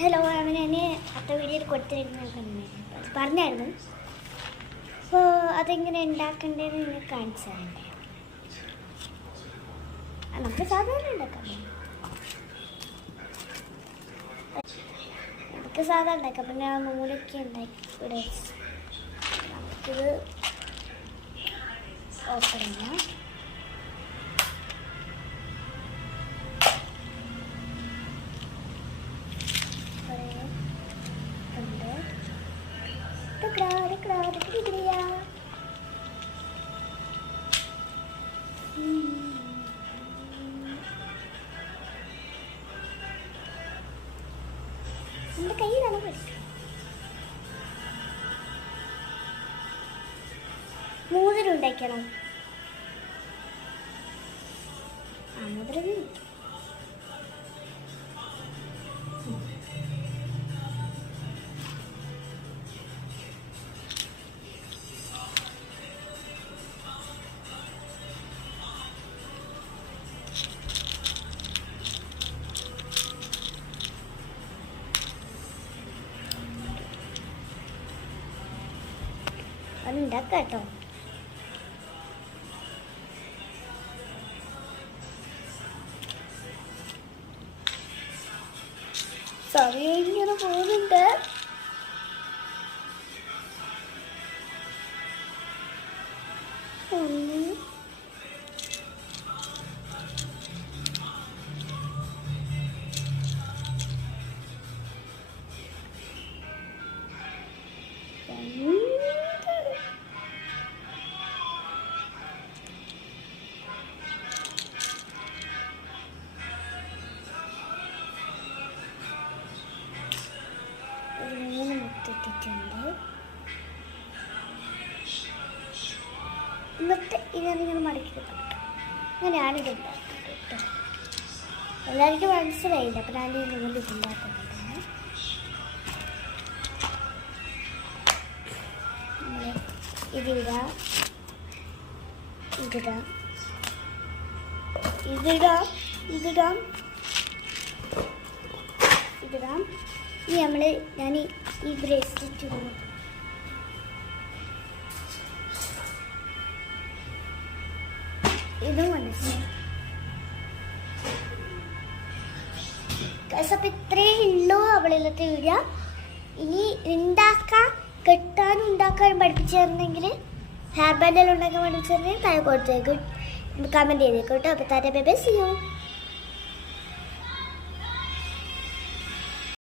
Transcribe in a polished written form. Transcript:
Hello, അങ്ങനെ എന്നെ അടുത്ത വീഡിയോയിൽ കൊടുത്തിരുന്നു പറഞ്ഞായിരുന്നു. അപ്പോൾ അതെങ്ങനെ ഉണ്ടാക്കേണ്ടതെന്ന് നിങ്ങൾക്ക് കാണിച്ചു തരണ്ടേ? നമുക്ക് സാധാരണ ഉണ്ടാക്കാം, പിന്നെ ആ നൂലൊക്കെ ഉണ്ടാക്കി ഇവിടെ നമുക്കിത് ഓപ്പൺ ചെയ്യാം. എൻ്റെ കയ്യിലാണ് മോതിരം ഉണ്ടാക്കണം. മോതിരം അതുണ്ടാക്കാം കേട്ടോ. സമയം ഇങ്ങനെ പോകുന്നുണ്ട്. എന്നിട്ട് ഇങ്ങനെ മടക്കി വെക്കണം. അങ്ങനെയാണ് ഇത് ഉണ്ടാക്കുന്നത് കേട്ടോ. എല്ലാവർക്കും മനസ്സിലായില്ല, അപ്പം ഞാൻ നിങ്ങൾ ഇതുണ്ടാക്കുന്നുണ്ട്. ഇതിടാം. ഇനി ഞാൻ ഈ ബ്രേസ്ലെറ്റ് ഇടുന്നു. ഇതും മനസ്സിലായി. അപ്പം ഇത്രയേ ഉള്ളൂ അവളിലത്തെ വീഡിയോ. ഇനി കെട്ടാനും ഉണ്ടാക്കാനും പഠിപ്പിച്ചു തരുന്നെങ്കിൽ, ഹെയർ ബാൻഡെല്ലാം ഉണ്ടാക്കാൻ പഠിപ്പിച്ചു തരുന്നെങ്കിൽ താഴെ കൊടുത്തേക്കും, കമൻറ്റ് ചെയ്തേക്കോട്ടോ. അപ്പോൾ താറ്റ ബൈ ബൈ, സീ യു.